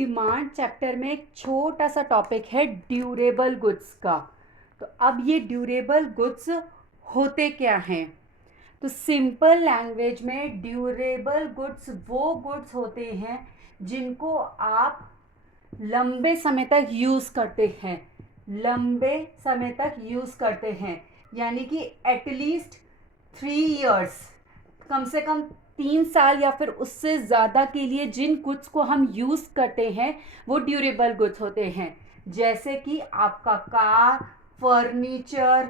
Demand chapter में एक छोटा सा टॉपिक है ड्यूरेबल गुड्स का। तो अब ये ड्यूरेबल गुड्स होते क्या हैं? तो सिंपल लैंग्वेज में ड्यूरेबल गुड्स वो गुड्स होते हैं जिनको आप लंबे समय तक यूज़ करते हैं, लंबे समय तक यूज़ करते हैं, यानी कि एटलीस्ट 3 इयर्स, कम से कम 3 साल या फिर उससे ज़्यादा के लिए जिन गुड्स को हम यूज़ करते हैं वो ड्यूरेबल गुड्स होते हैं। जैसे कि आपका कार, फर्नीचर,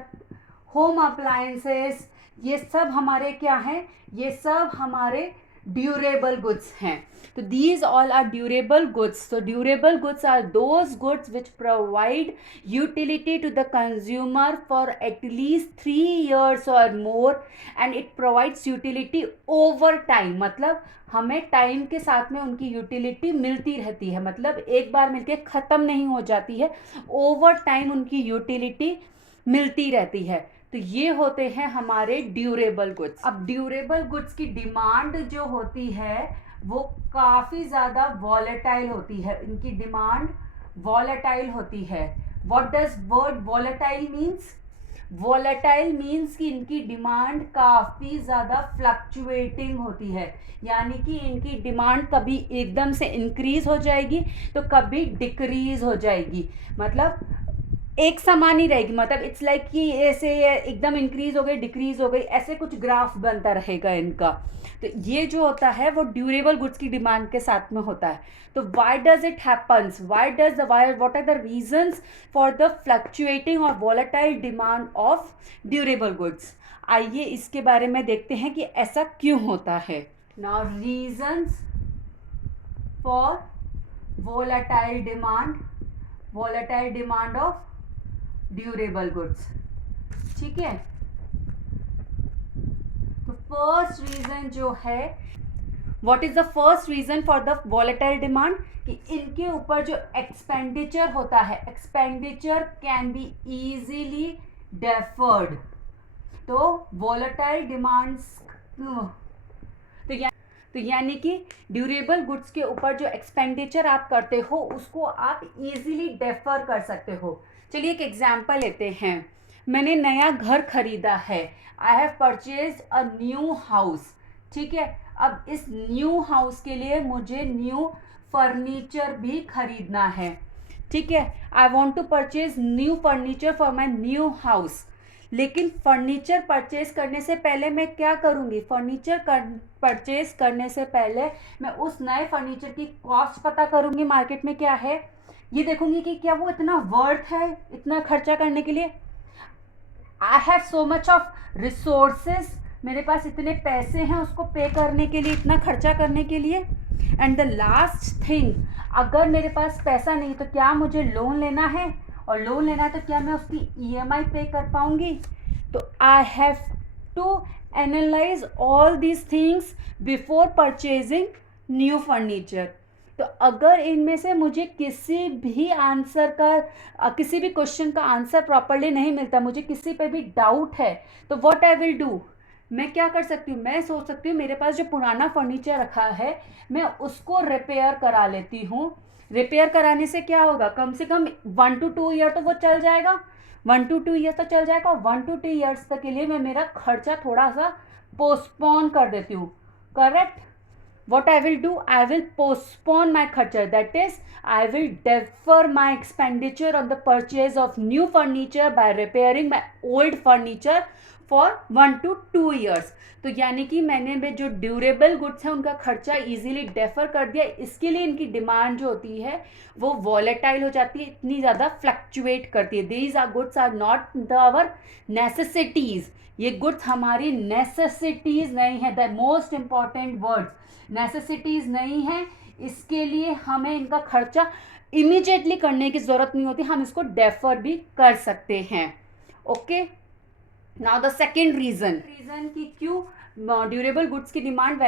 होम अप्लायंसेस, ये सब हमारे क्या हैं? ये सब हमारे ड्यूरेबल गुड्स हैं। तो these all are durable goods. So durable goods are those goods which provide utility to the consumer for at least 3 years or more, and it provides utility over time. मतलब हमें time के साथ में उनकी utility मिलती रहती है, मतलब एक बार मिलके ख़त्म नहीं हो जाती है, ओवर टाइम उनकी यूटिलिटी मिलती रहती है। तो ये होते हैं हमारे ड्यूरेबल गुड्स। अब ड्यूरेबल गुड्स की डिमांड जो होती है वो काफ़ी ज़्यादा वॉलेटाइल होती है, इनकी डिमांड वॉलेटाइल होती है। What does word volatile means? Volatile means कि इनकी डिमांड काफ़ी ज़्यादा फ्लक्चुएटिंग होती है, यानी कि इनकी डिमांड कभी एकदम से इंक्रीज हो जाएगी तो कभी डिक्रीज हो जाएगी, मतलब एक समान ही रहेगी। मतलब इट्स लाइक कि ऐसे एकदम इंक्रीज हो गई, डिक्रीज हो गई, ऐसे कुछ ग्राफ बनता रहेगा इनका। तो ये जो होता है वो ड्यूरेबल गुड्स की डिमांड के साथ में होता है। तो why does it happens, what are the reasons for the fluctuating और volatile demand of durable goods? आइए इसके बारे में देखते हैं कि ऐसा क्यों होता है। Now reasons for volatile demand of durable goods. ठीक है, तो फर्स्ट रीजन जो है, what is the first reason for the volatile demand? कि इनके ऊपर जो एक्सपेंडिचर होता है, expenditure can be easily deferred. तो वॉलेटाइल डिमांड्स तो यानी कि ड्यूरेबल गुड्स के ऊपर जो एक्सपेंडिचर आप करते हो उसको आप इजीली डेफर कर सकते हो। चलिए एक एग्जांपल लेते हैं। मैंने नया घर खरीदा है, I have purchased a new house. ठीक है, अब इस न्यू हाउस के लिए मुझे न्यू फर्नीचर भी खरीदना है। ठीक है, I want to purchase new furniture for my new house. लेकिन फर्नीचर परचेज करने से पहले मैं क्या करूँगी? परचेज करने से पहले मैं उस नए फर्नीचर की कॉस्ट पता करूँगी, मार्केट में क्या है, ये देखूंगी कि क्या वो इतना वर्थ है इतना खर्चा करने के लिए। I have so much of resources, मेरे पास इतने पैसे हैं उसको पे करने के लिए, इतना खर्चा करने के लिए। एंड द लास्ट थिंग, अगर मेरे पास पैसा नहीं तो क्या मुझे लोन लेना है, और लोन लेना है तो क्या मैं उसकी EMI पे कर पाऊंगी? तो I have to analyse all these things before purchasing new furniture. तो अगर इनमें से मुझे किसी भी क्वेश्चन का आंसर प्रॉपरली नहीं मिलता, मुझे किसी पे भी डाउट है, तो व्हाट आई विल डू? मैं क्या कर सकती हूँ? मैं सोच सकती हूँ मेरे पास जो पुराना फर्नीचर रखा है मैं उसको रिपेयर करा लेती हूँ। रिपेयर कराने से क्या होगा? कम से कम 1 to 2 ईयर तो वो चल जाएगा, 1 to 2 ईयर्स तो चल जाएगा, और 1 to 2 ईयर्स तक के लिए मैं मेरा खर्चा थोड़ा सा पोस्टपोन कर देती हूँ। Correct? What I will do, I will postpone my kharcha, that is I will defer my expenditure on the purchase of new furniture by repairing my old furniture for 1 to 2 years। तो यानी कि मैंने जो durable goods हैं उनका खर्चा easily defer कर दिया, इसके लिए इनकी डिमांड जो होती है वो वॉलेटाइल हो जाती है, इतनी ज़्यादा फ्लक्चुएट करती है। These are goods are not our necessities, ये गुड्स हमारी नेसेसिटीज़ नहीं है। The most important words, necessities नहीं है, इसके लिए हमें इनका खर्चा इमीडिएटली करने की ज़रूरत नहीं होती, हम इसको डेफर भी कर सकते हैं। Okay, now the second reason कि क्यों ड्यूरेबल गुड्स की डिमांड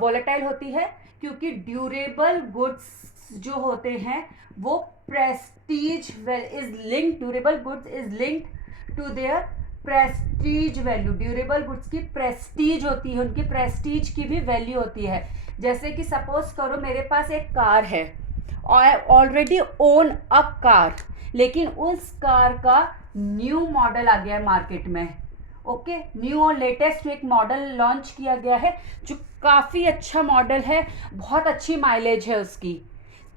वॉलेटाइल होती है, क्योंकि ड्यूरेबल गुड्स जो होते हैं वो prestige durable goods is linked to their prestige value. Durable goods की प्रेस्टीज होती है, उनकी प्रेस्टीज की भी वैल्यू होती है। जैसे कि सपोज करो मेरे पास एक कार है, ऑलरेडी ओन अ कार, लेकिन उस कार का न्यू मॉडल आ गया है मार्केट में, ओके, न्यू और लेटेस्ट एक मॉडल लॉन्च किया गया है जो काफ़ी अच्छा मॉडल है, बहुत अच्छी माइलेज है उसकी।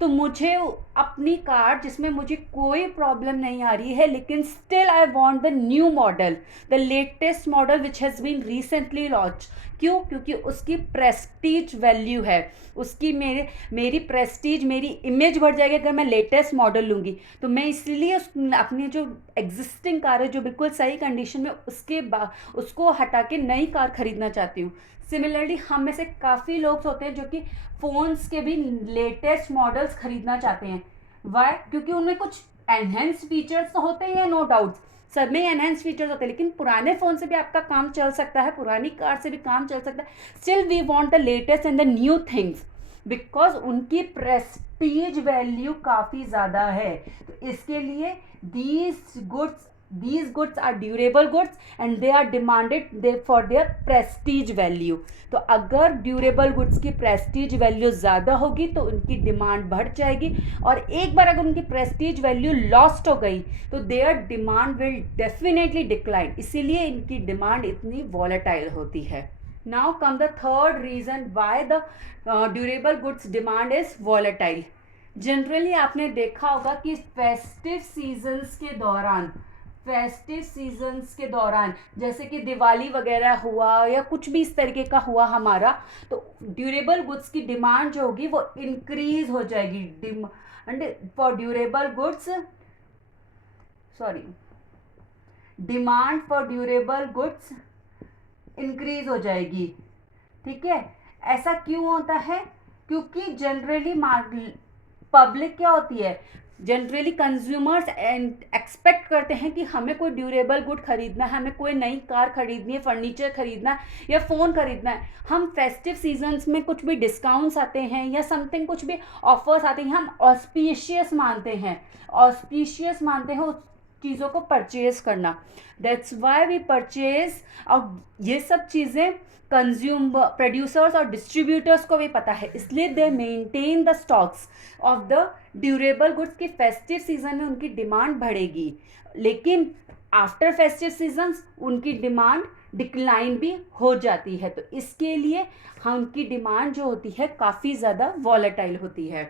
तो मुझे अपनी कार जिसमें मुझे कोई प्रॉब्लम नहीं आ रही है, लेकिन still I want the new model, the latest model which has been recently launch. क्यों? क्योंकि उसकी प्रेस्टीज वैल्यू है, उसकी मेरी प्रेस्टीज, मेरी इमेज बढ़ जाएगी अगर मैं लेटेस्ट मॉडल लूँगी। तो मैं इसलिए अपनी जो एग्जिस्टिंग कार है जो बिल्कुल सही कंडीशन में, उसको हटा के नई कार खरीदना चाहती हूँ। सिमिलरली हम में से काफ़ी लोग होते हैं जो कि फ़ोन्स के भी लेटेस्ट मॉडल्स खरीदना चाहते हैं। वाई? क्योंकि उनमें कुछ एनहेंस फीचर्स तो होते ही हैं, नो डाउट, सब में एनहेंस फीचर्स होते हैं, लेकिन पुराने फ़ोन से भी आपका काम चल सकता है, पुरानी कार से भी काम चल सकता है। Still we want the latest and the new things, because उनकी प्रेस्टीज वैल्यू काफ़ी ज़्यादा है। तो इसके लिए these goods are durable goods and they are demanded for their prestige value। तो अगर ड्यूरेबल गुड्स की प्रेस्टीज वैल्यू ज़्यादा होगी तो उनकी डिमांड बढ़ जाएगी, और एक बार अगर उनकी प्रेस्टीज वैल्यू लॉस्ट हो गई तो their demand will definitely decline, इसीलिए इनकी डिमांड इतनी वॉलेटाइल होती है। Now come the third reason why the durable goods demand is volatile. Generally आपने देखा होगा कि फेस्टिव सीजन्स के दौरान जैसे कि दिवाली वगैरह हुआ या कुछ भी इस तरीके का हुआ हमारा, तो ड्यूरेबल गुड्स की डिमांड जो होगी वो इंक्रीज हो जाएगी। Demand for durable goods increase हो जाएगी। ठीक है, ऐसा क्यों होता है? क्योंकि जनरली पब्लिक क्या होती है, जनरली कंज्यूमर्स एक्सपेक्ट करते हैं कि हमें कोई ड्यूरेबल गुड खरीदना है, हमें कोई नई कार खरीदनी है, फर्नीचर खरीदना है या फ़ोन खरीदना है। हम फेस्टिव सीजन्स में कुछ भी डिस्काउंट्स आते हैं या समथिंग कुछ भी ऑफर्स आते हैं, हम ऑस्पिशियस मानते हैं उस चीज़ों को परचेज करना। That's why we purchase. और ये सब चीज़ें प्रोड्यूसर्स और डिस्ट्रीब्यूटर्स को भी पता है, इसलिए दे maintain the stocks of the durable goods की फेस्टिव सीजन में उनकी डिमांड बढ़ेगी, लेकिन आफ्टर फेस्टिव सीजन्स उनकी डिमांड डिक्लाइन भी हो जाती है। तो इसके लिए उनकी डिमांड जो होती है काफ़ी ज़्यादा वॉलेटाइल होती है।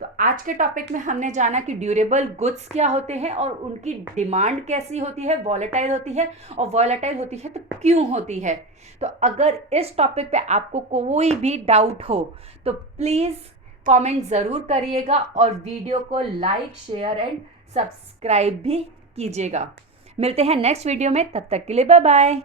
तो आज के टॉपिक में हमने जाना कि ड्यूरेबल गुड्स क्या होते हैं और उनकी डिमांड कैसी होती है, वॉलेटाइल होती है, और वॉलेटाइल होती है तो क्यों होती है। तो अगर इस टॉपिक पे आपको कोई भी डाउट हो तो प्लीज़ कमेंट ज़रूर करिएगा और वीडियो को लाइक, शेयर एंड सब्सक्राइब भी कीजिएगा। मिलते हैं नेक्स्ट वीडियो में, तब तक के लिए बाय बाय।